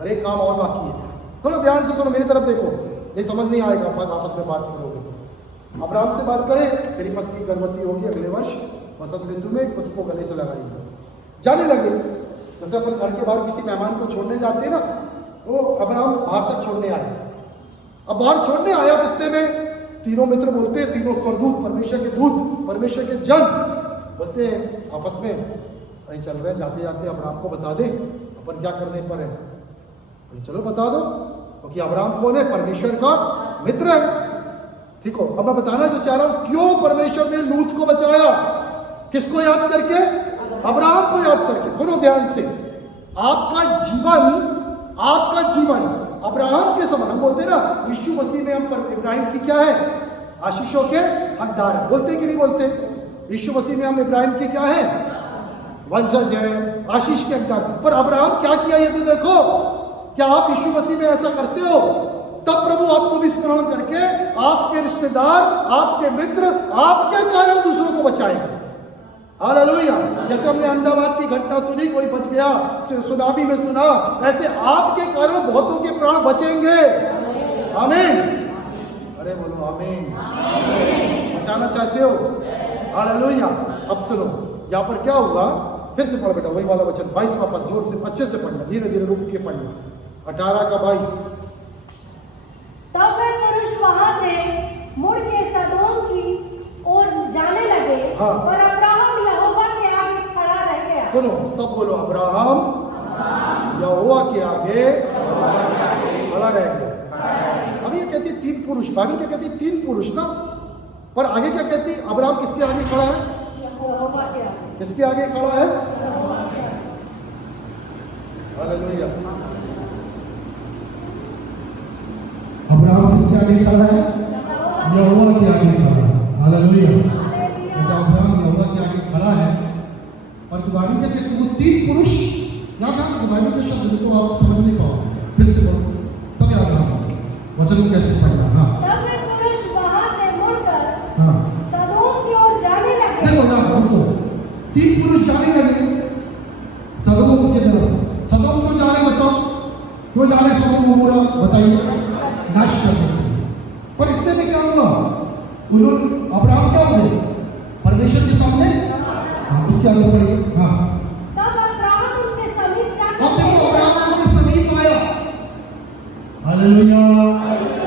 अरे काम और बाकी है। सुनो ध्यान से सुनो, मेरी तरफ देखो, ये समझ नहीं आएगा आपस में बात करोगे तो। अब्राहम से बात करें, तेरी पत्नी गर्भवती होगी, अगले वर्ष वसंत ऋतु में पुत्र को गले से लगाएगी। जाने लगे, जैसे अपन घर के बाहर किसी मेहमान को छोड़ने जाते हैं ना, तो अब्राहम बाहर तक छोड़ने आए। अब बाहर छोड़ने आया, कितने में तीनों मित्र बोलते हैं, तीनों स्वरदूत, परमेश्वर के दूत, परमेश्वर के जन बोलते हैं आपस में, अरे चल रहे जाते जाते अब्राहम को बता दे अपन क्या करने पर है। अरे चलो बता दो, क्योंकि अब्राहम कौन है? परमेश्वर का मित्र है। ठीक हो, अब मैं बताना जो चाह रहा हूं, क्यों परमेश्वर ने लूत को बचाया? किसको याद करके? अब्राहम को याद करके। सुनो ध्यान से, आपका जीवन अब्राहम के समान। हम बोलते हैं ना यीशु मसीह में हम पर इब्राहिम की क्या है? आशीषों के हकदार है। बोलते कि नहीं बोलते? यीशु मसीह में हम इब्राहिम के क्या है? वंशज है, आशीष के हकदार। पर अब्राहम क्या किया ये तो देखो। क्या आप यीशु मसीह में ऐसा करते हो? तब प्रभु आपको भी स्मरण करके आपके रिश्तेदार, आपके मित्र, आपके कारण दूसरों को बचाएंगे। हालेलुया। जैसे हमने अहमदाबाद की घटना सुनी, कोई बच गया, सुनामी में सुना, ऐसे आपके कारण बहुतों के प्राण बचेंगे। आमीन। अरे बोलो आमीन। बचाना चाहते हो? हालेलुया। अब सुनो, यहाँ पर क्या हुआ, फिर से पढ़ बेटा वही वाला वचन 22वां पद, जोर से अच्छे से पढ़ना, धीरे धीरे रुक के पढ़ना। 18 का 22। तब वे पुरुष वहां से मुड़ के सदोम की ओर जाने लगे, हाँ। और अब्राहम यहोवा के आगे खड़ा रह गया। सुनो सब बोलो, अब्राहम यहोवा के आगे खड़ा रह गया। अब ये कहती 3 पुरुष, बाइबल क्या कहती 3 पुरुष ना, पर आगे क्या कहती? अब्राहम किसके आगे खड़ा है? यहोवा के आगे। किसके आगे खड़ा है? हालेलुया। अब्राहम किसके आगे खड़ा है? यहोवा के आगे खड़ा है। हालेलुया। जब अब्राहम यहोवा के आगे खड़ा है और बाइबल कहते हैं कि वो 3 पुरुष याद है, बाइबल के शब्द को आप समझ नहीं पाओगे, फिर से पढ़ो, सब याद रखो वचन को कैसे पढ़ना। हाँ, तब वे पुरुष वहां से मुड़कर हाँ, सदोम की ओर जाने लगे। देखो ना, रुको, 3 पुरुष जाने लगे सदोम की तरफ। सदोम क्यों जा रहे बताओ? क्यों जा रहे सदोम गोमोरा? बताइए। नाश करने के लिए। पर इतने में क्या हुआ? उन्होंने अब्राहम क्या हुए? परमेश्वर के सामने। हाँ, उसके आगे पढ़िए। हाँ, तब अब्राहम उनके समीप जाकर अब देखो अब्राहम उनके समीप आया। हालेलुया।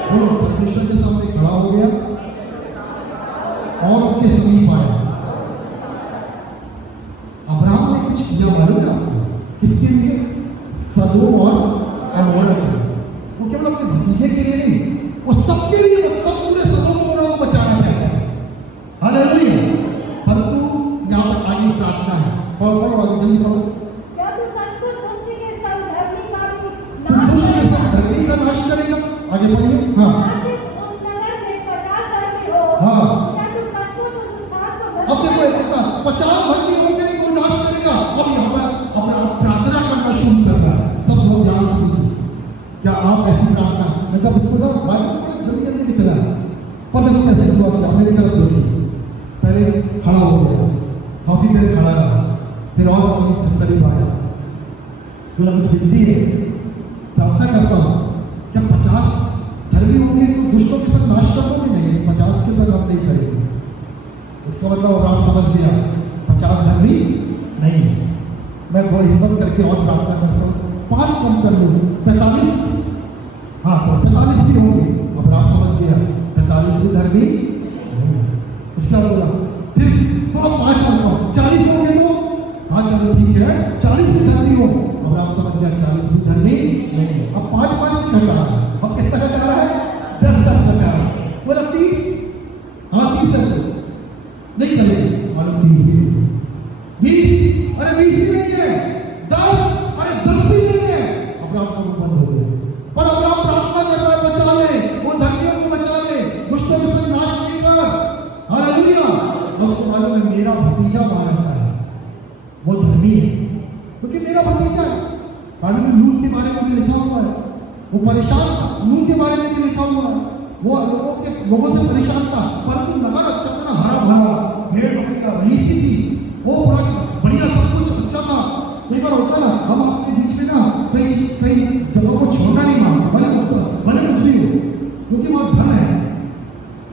बोलो, परमेश्वर के सामने खड़ा हो गया और उनके समीप आया। अब्राहम ने कुछ किया मालूम है आपको? किसके लिए? सदोम और अमोरा के लिए। वो केवल अपने भतीजे के लिए नहीं, वो सबके लिए, सब पूरे सदोम और अमोरा को बचाना चाहता है। हालेलुया। परंतु यहाँ पर आगे प्रार्थना है। पढ़ो आगे, जल्दी पढ़ो। क्या तू सचमुच दुष्ट के संग धर्मी का भी तो नाश दुष्ट के करेगा? साथ धर्मी का नाश करेगा। आगे पढ़िए। हाँ, आखिर उस नगर में 50 धर्मी हो। हाँ। क्या तू सचमुच उस स्थान को अब देखो एक होता 50 धर्मी होंगे को नाश करेगा। अब यहाँ पर अपना प्रार्थना करना शुरू कर रहा है। सब लोग ध्यान से सुनिए। क्या आप ऐसी प्रार्थना, मतलब इसको ना बाइबल में जल्दी जल्दी निकला है, पर देखो कैसे हुआ था। मेरी तरफ देखिए, पहले खड़ा हो गया, काफी देर खड़ा रहा, फिर और अपनी शरीफ आया, बोला कुछ विनती है, प्रार्थना करता हूँ, क्या 50 धर्मी होंगे तो दुष्टों के साथ नाश कर दोगे? नहीं, 50 के साथ हम नहीं करेंगे। इसका मतलब अब्राहम समझ गया 50 धर्मी नहीं। मैं थोड़ी हिम्मत करके और प्रार्थना करता हूँ, 5 कम कर लूँ, 45। हाँ, तो 45 भी होंगे। अब्राहम समझ गया 45 भी धर्मी नहीं। इसका बोला फिर थोड़ा 5 करता हूँ, 40 होंगे तो हाँ चलो ठीक है, 40 भी धर्मी हो। अब्राहम समझ गया 40 भी धर्मी नहीं है। अब 5 नहीं घटा रहा है, अब कितना घटा रहा है? 10 घटा रहा है। बोला 30, हाँ 30 है, नहीं चलेगी, मालूम 30 भी नहीं है। 20, अरे 20 भी नहीं है। 10, अरे 10 भी नहीं है। अब्राहम का मुंह बंद हो गया। पर अब्राहम प्रार्थना कर रहा है, बचा ले, वो धर्मियों को बचा ले, दुष्टों के साथ नाश नहीं कर। हालेलुया। उसको मालूम है मेरा भतीजा वहां रहता है, वो धर्मी है, क्योंकि मेरा भतीजा है। बाइबल में लूत के बारे में भी लिखा हुआ है, वो परेशान था। लूत के बारे में भी लिखा हुआ है, वो लोगों से परेशान था, परंतु नगर अच्छा था ना, हरा भरा, भेड़ बकरियां रईसी थी, वो बड़ा बढ़िया, सब कुछ अच्छा था। कई बार होता ना, हम अपने बीच में ना कई जगहों को छोड़ना नहीं मानते, भले कुछ भी हो, क्योंकि वहां धन है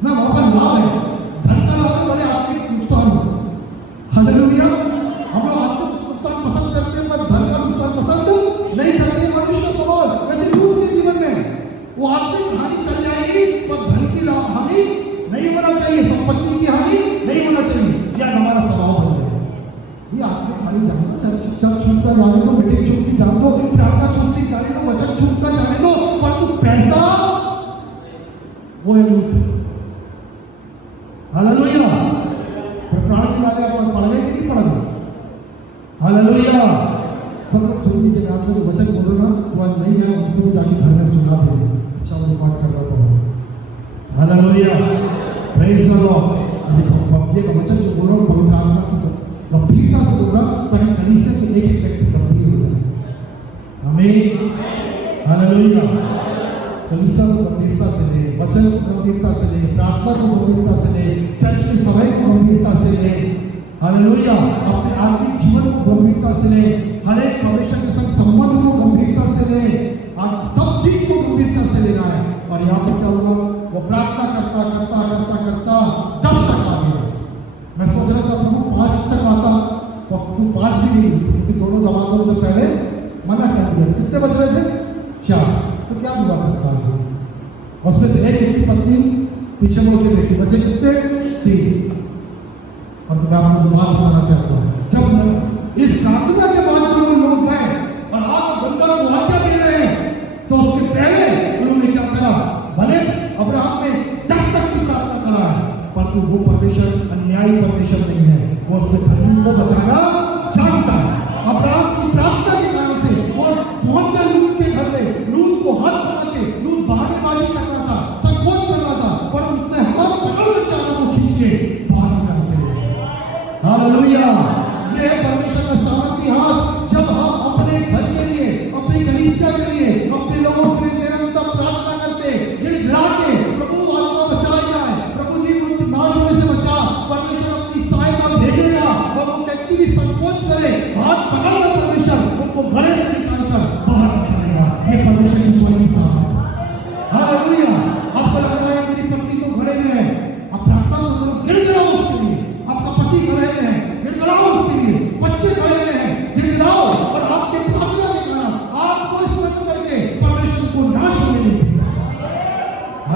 ना, वहां पर लाभ है। धन का लाभ है, भले आपके नुकसान हो। हालेलुया। हम लोग आपको नुकसान पसंद करते हैं, पर धन का नुकसान पसंद नहीं करते। मनुष्य का स्वभाव वैसे लूत के जीवन में वो आत्मिक हानि चल जाएगी, पर धन की हानि नहीं होना चाहिए, संपत्ति की हानि नहीं होना चाहिए। यह हमारा स्वभाव बन गया। ये आत्मिक हानि जाने दो, चर्च छूटता जाने दो, मीटिंग छूटती जाने दो, प्रार्थना छूटती जाने दो, वचन छूटता जाने दो, परंतु पैसा वो है लूट। हालेलुया। प्राण की लाले आप पढ़ गए कि नहीं पढ़ गए? हालेलुया। सब लोग सुन लीजिए, आज का जो वचन बोल रहा ना, वो आज नहीं है, उनको भी जाके घर में सुना देंगे। अच्छा वो पाठ कर रहा था। हालेलुया। Praise the Lord. ये का वचन जो बोल रहा हूँ पवित्र आत्मा की गंभीरता से बोल रहा हूँ, ताकि कलीसिया के एक व्यक्ति गंभीर हो जाए। आमीन। हालेलुया। कलीसिया को गंभीरता से ले, वचन को गंभीरता से ले, प्रार्थना को गंभीरता से ले, चर्च के समय को गंभीरता से ले। हालेलुया। अपने आत्मिक जीवन को गंभीरता से ले, हर एक परमेश्वर के साथ संबंध को गंभीरता से ले, सब चीज को गंभीरता से लेना है। और यहाँ पर क्या हुआ? वो प्रार्थना करता करता करता करता 10 तक आ गया। मैं सोच रहा था प्रभु 5 तक आता, तो तू 5 भी नहीं, क्योंकि दोनों दमादों ने पहले मना कर दिया। कितने बज रहे थे? 4। तो क्या दुआ करता है? उसमें से एक उसकी पत्नी पीछे मुड़ के देखी, बचे कितने? 3। और तो मैं आपको बात बताना चाहता हूँ, जब इस प्रार्थना के बाद जो लोग हैं और आग गंगा को आज्ञा दे रहे हैं, तो उसके पहले उन्होंने क्या करा? भले अब्राहम ने 10 तक की प्रार्थना करा है, परंतु वो परमेश्वर अन्यायी परमेश्वर नहीं है, वो उसमें धर्मी को बचाना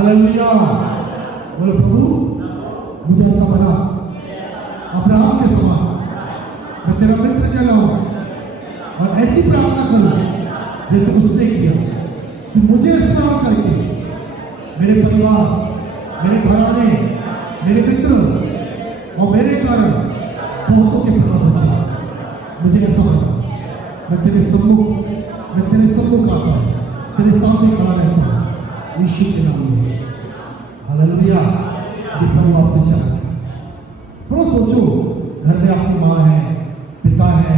हालेलुया। बोलो प्रभु मुझे ऐसा बना, अब्राहम के समान मैं तेरा मित्र कहलाऊं और ऐसी प्रार्थना करूं जैसे उसने किया कि मुझे इस्तेमाल करके मेरे परिवार, मेरे घराने, मेरे मित्र और मेरे कारण बहुतों के प्राण बचे। मुझे ऐसा बना, मैं तेरे सम्मुख आता हूं, तेरे सामने खड़ा रहता हूं यीशु के नाम में। हालेलुया। ये प्रभु आपसे चाहता है। थोड़ा सोचो, घर में आपकी माँ है, पिता है,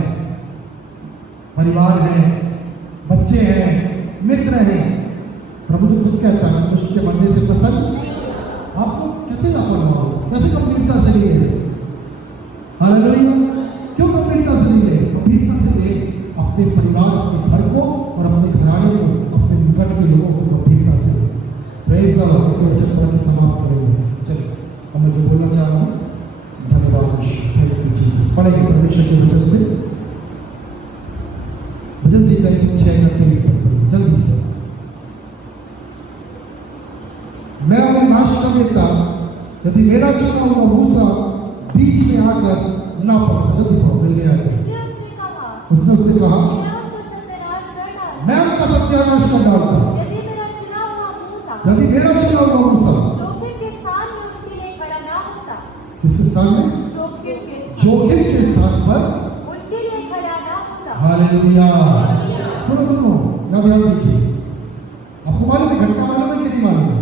परिवार है, बच्चे हैं, मित्र हैं। प्रभु तो खुद कहता है उसके बनने से प्रसन्न। आपको कैसे लापरवाह हो, कैसे गंभीरता से लिए? हालेलुया। क्यों गंभीरता से लिए? गंभीरता से लिए अपने परिवार, अपने घर को और अपने घराने को, अपने निकट के लोगों को गंभीरता से। Praise the Lord. एक वचन पढ़ के समाप्त करेंगे। चलिए अब मैं जो बोलना चाह रहा हूँ, धन्यवाद, थैंक यू जीसस। पढ़ेंगे परमेश्वर के वचन से, भजन से 6:23 तक जल्दी से। मैं उन्हें नाश कर देता यदि मेरा चुना हुआ मूसा बीच में आकर ना पड़ता। जल्दी पढ़ो, मिल गया। उसने उससे कहा मैं उनका सत्यानाश कर डालता यदि मेरा चुना हुआ मूसा यदि मेरा चुना हुआ मूसा जोखिम के स्थान में उनके लिए खड़ा ना होता। किस स्थान में? जोखिम के स्थान पर उनके लिए खड़ा ना होता। हालेलुया। सुनो याद दीजिए। आपको मालूम है, घटना मालूम है कि नहीं मालूम है?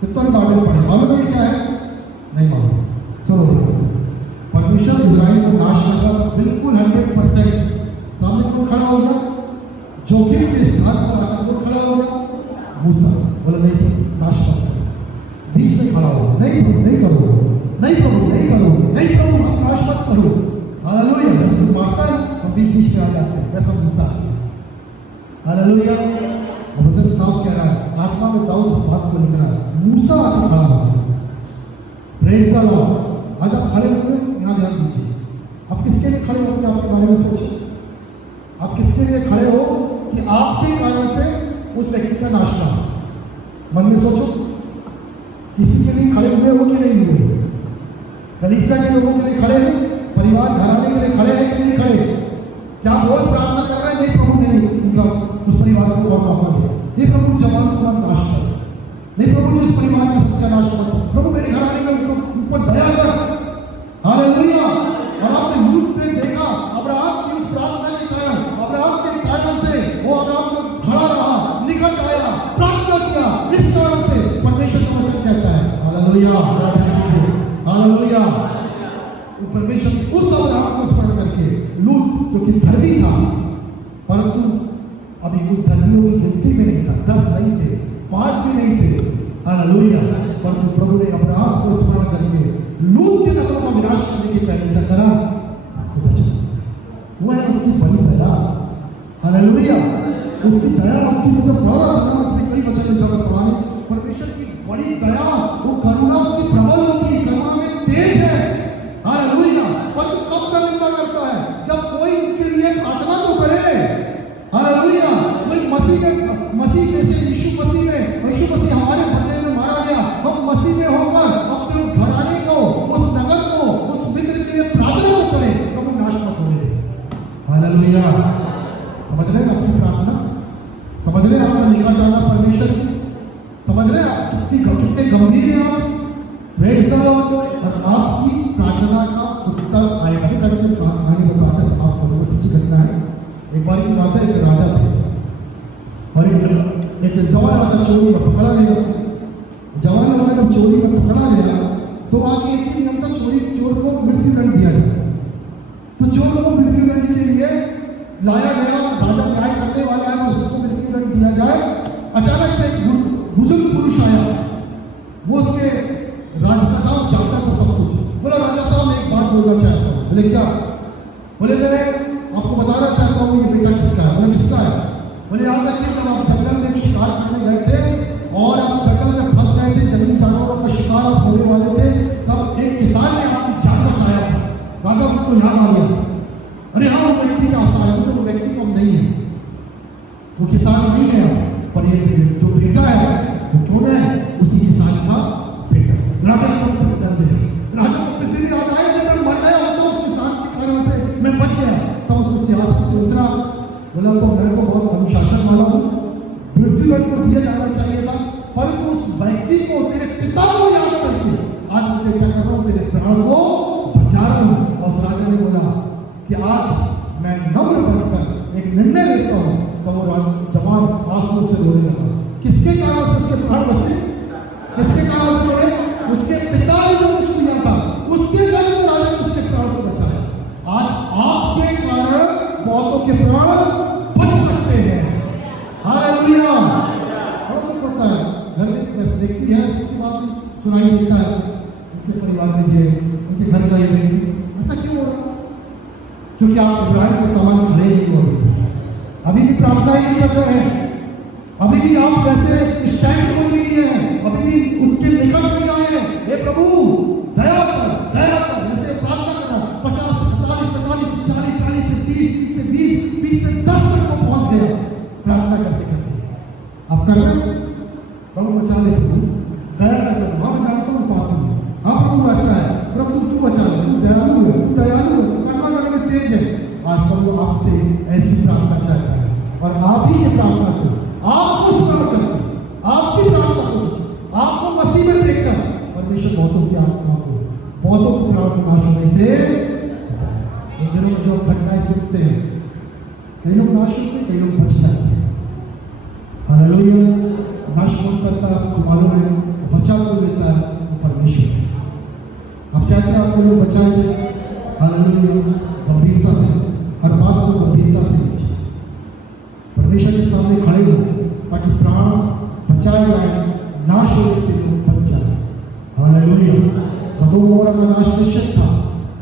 कितना बाइबल पढ़े, मालूम है क्या है? नहीं मालूम। सुनो ध्यान से। परमेश्वर इजराइल को नाश करता बिल्कुल 100%। सामने कौन खड़ा हो गया? जोखिम के स्थान पर आकर कौन खड़ा हो गया? मूसा। बोला नहीं, नाश मत करो। बीच में खड़ा हो, नहीं प्रभु नहीं करोगे, नहीं प्रभु नहीं करोगे, नहीं प्रभु आप नाश मत करो। हालेलुया। जैसे कोई मारता है हम बीच में आ जाते हैं, वैसा मूसा। हालेलुया। वचन साफ कह रहा है, आत्मा में दाऊद इस बात को लिख रहा है, मूसा आके खड़ा हो गया। Praise the Lord. आज आप खड़े हुए, यहाँ ध्यान दीजिए। आप किसके लिए खड़े होते हैं? आपके बारे में सोचिए। आप किसके लिए खड़े हो कि आपके कारण से उस व्यक्ति का नाश ना हो? मन में सोचो। किसी के लिए खड़े हुए हो कि नहीं हुए? कलीसिया के लोगों के लिए खड़े हैं, परिवार घराने के लिए खड़े हैं कि नहीं खड़े? क्या आप रोज प्रार्थना कर रहे हैं? नहीं प्रभु नहीं, उनका उस परिवार को और मौका दे। नहीं प्रभु जवान को मत नाश कर, नहीं प्रभु उस परिवार का सत्यानाश मत, प्रभु मेरे घराने में ऊपर दया कर। हालेलुया। और आपने लूत में देखा, अब्राहम की उस प्रार्थना के कारण, अब्राहम के कारण से वो अब्राहम को खड़ा रहा, निकट आया, प्रार्थना किया। इस कारण से परमेश्वर का वचन कहता है, हालेलुया, हालेलुया। परमेश्वर उस अब्राहम को स्मरण करके, लूत जो कि धर्मी था परंतु अभी उस धर्मियों की गिनती में नहीं था, 10 नहीं थे, 5 भी नहीं थे। हालेलुया। परंतु प्रभु ने अब्राहम को स्मरण करके लूत के नगरों का विनाश करने के पहले क्या करा? वो है उसकी बड़ी दया। हालेलुया। उसकी दया, उसकी मुझे बड़ा था, उसने कई वचन में जगह पढ़ाने। परमेश्वर की बड़ी दया, वो करुणा उसकी प्रबल होती, करुणा में तेज है। हालेलुया। परंतु कब करुणा करता है? जब कोई उनके लिए प्रार्थना तो करे। हालेलुया। कोई मसीह जैसे यीशु मसीह हमारे बदले में मारा गया, हम मसीह में होकर अपने उस घराने को, उस नगर को, उस मित्र के लिए प्रार्थना करें, प्रभु नाश मत होने दे। हालेलुया। समझ रहे हैं आपकी प्रार्थना? समझ रहे हैं आपका निकट आना परमेश्वर की? समझ रहे हैं आप कितने गंभीर हैं आप? Praise the Lord. और आपकी प्रार्थना का उत्तर आएगा। करके कहानी बताते समाप्त करूंगा। सच्ची घटना है। एक बार की बात है, एक राजा थे और एक जवान राजा चोरी में पकड़ा गया। जवान राजा जब चोरी में पकड़ा गया तो आगे एक ही नियम था, चोर को मृत्युदंड दिया जाए। तो चोर को मृत्युदंड के लिए लाया गया। राजा न्याय करने वाला है, उसको मृत्युदंड दिया जाए। अचानक से एक बुजुर्ग पुरुष आया, वो उसके राजकथा जानता था सब कुछ। बोला राजा साहब मैं एक बात बोलना चाहता हूँ। बोले क्या? बोले मैं आपको बताना चाहता हूँ ये बेटा किसका है। बोले किसका है? बोले याद रखिए जब आप जंगल में शिकार करने गए थे और आप जंगल में फंस गए थे, जंगली जानवरों का शिकार आप होने वाले थे, तब एक किसान ने आपकी जान बचाया था। राजा उनको याद आ गया, अरे हाँ वो व्यक्ति का आशा है, तो वो व्यक्ति कम नहीं है, वो किसान नहीं है, पर ये जो बेटा है वो क्यों है? पिता को याद करके आज मुझे क्या कर रहा हूं, तेरे प्राण को बचा रहा हूं। और उस राजा ने बोला कि आज मैं नम्र बनकर एक निर्णय लेता हूं। तो वो जवान आंसू से रोने लगा। किसके कारण से उसके प्राण बचे? किसके कारण से रोने? उसके पिता ने जो कुछ किया था उसके कारण राजा ने उसके प्राण को बचाया। आज आपके कारण बहुतों के प्राण बच सकते हैं। हालेलुया। बड़ा दुख होता है, घर में एक व्यक्ति है, इसके बाद भी सुनाई देता है उनके परिवार में ये उनके घर का ये व्यक्ति, ऐसा क्यों हो रहा? क्योंकि आप इब्राहिम के समान खड़े नहीं हो रहे, अभी भी प्रार्थना ही नहीं कर रहे हैं, अभी भी आप वैसे स्टैंड को नहीं लिए हैं, अभी भी उनके निकट नहीं आए हैं। हे प्रभु दया कर, ऐसे प्रार्थना करना। 50 से 45 से 40 40 से 30 से 20 से 10 तक को पहुंच गया प्रार्थना करते करते। आप कर रहे हैं? प्रभु बचा ले, प्रभु दया कर। हाँ मैं जानता हूँ पापी हूँ, हाँ प्रभु ऐसा है, प्रभु तू बचा ले, तू दयालु है, तू दयालु है, तू कर्मा करने में तेज है। आज प्रभु आपसे ऐसी प्रार्थना चाहता है और आप ही ये प्रार्थना को आपको स्मरण करके आपकी प्रार्थना को आपको मसीह में देखकर परमेश्वर बहुतों की आत्मा को बहुतों को प्राण नाश होने से बचाए। इन दिनों में जो घटनाएं सुनते हैं, कई लोग नाश होते हैं, कई लोग बच जाते हैं। हालेलुया। नाश कौन करता है आपको मालूम है, बचा कौन लेता है? वो परमेश्वर है। आप चाहते हैं आपको लोग बचाए जाए? हालेलुया। गंभीरता से हर बात को गंभीरता से लीजिए, परमेश्वर के सामने खड़े हो ताकि प्राण बचाए जाए, नाश होने से लोग बच जाए। हालेलुया। सदोम और का नाश निश्चित था,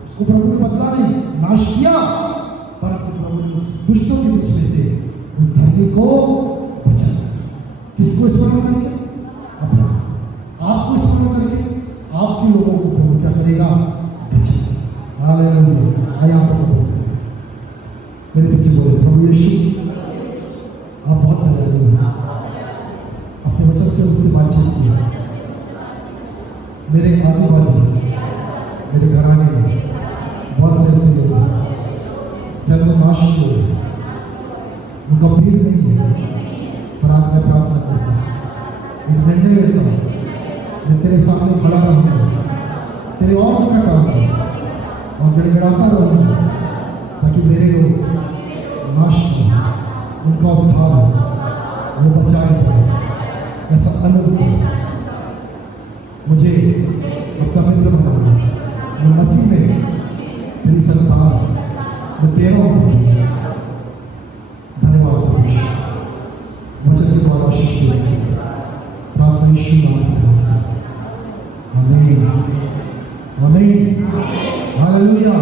उसको प्रभु ने बदला नहीं, नाश किया, परंतु प्रभु ने उस दुष्टों के बीच में से उस धरती को बचाया। किसको स्मरण करके? अपना आपको स्मरण करके आपके लोगों को प्रभु क्या करेगा? बचाएगा। हालेलुया। आया आपको बोलते हैं, मेरे बच्चे बोले प्रभु यीशु आप बहुत दयालु हैं, अपने वचन से उससे बातचीत किया। मेरे आजू बाजू मेरे घराने में बहुत से ऐसे लोग हैं सर्वनाश हो रहे हैं, वो गंभीर नहीं है, पर आज मैं प्रार्थना करता हूँ, एक निर्णय लेता हूँ, मैं तेरे सामने खड़ा रहूँगा, तेरे और निकट आऊँगा और गड़गड़ाता रहूँगा ताकि मेरे लोग नाश हो, उनका उद्धार हो, वो बचाए जाए। ऐसा अनुभव मुझे अपना मित्र बनाना, मैं मसीह में तेरी संतान, मैं तेरा हूँ। धन्यवाद वचन के द्वारा आशीष देते प्रार्थना यीशु नाम से। आमीन आमीन। हालेलुया।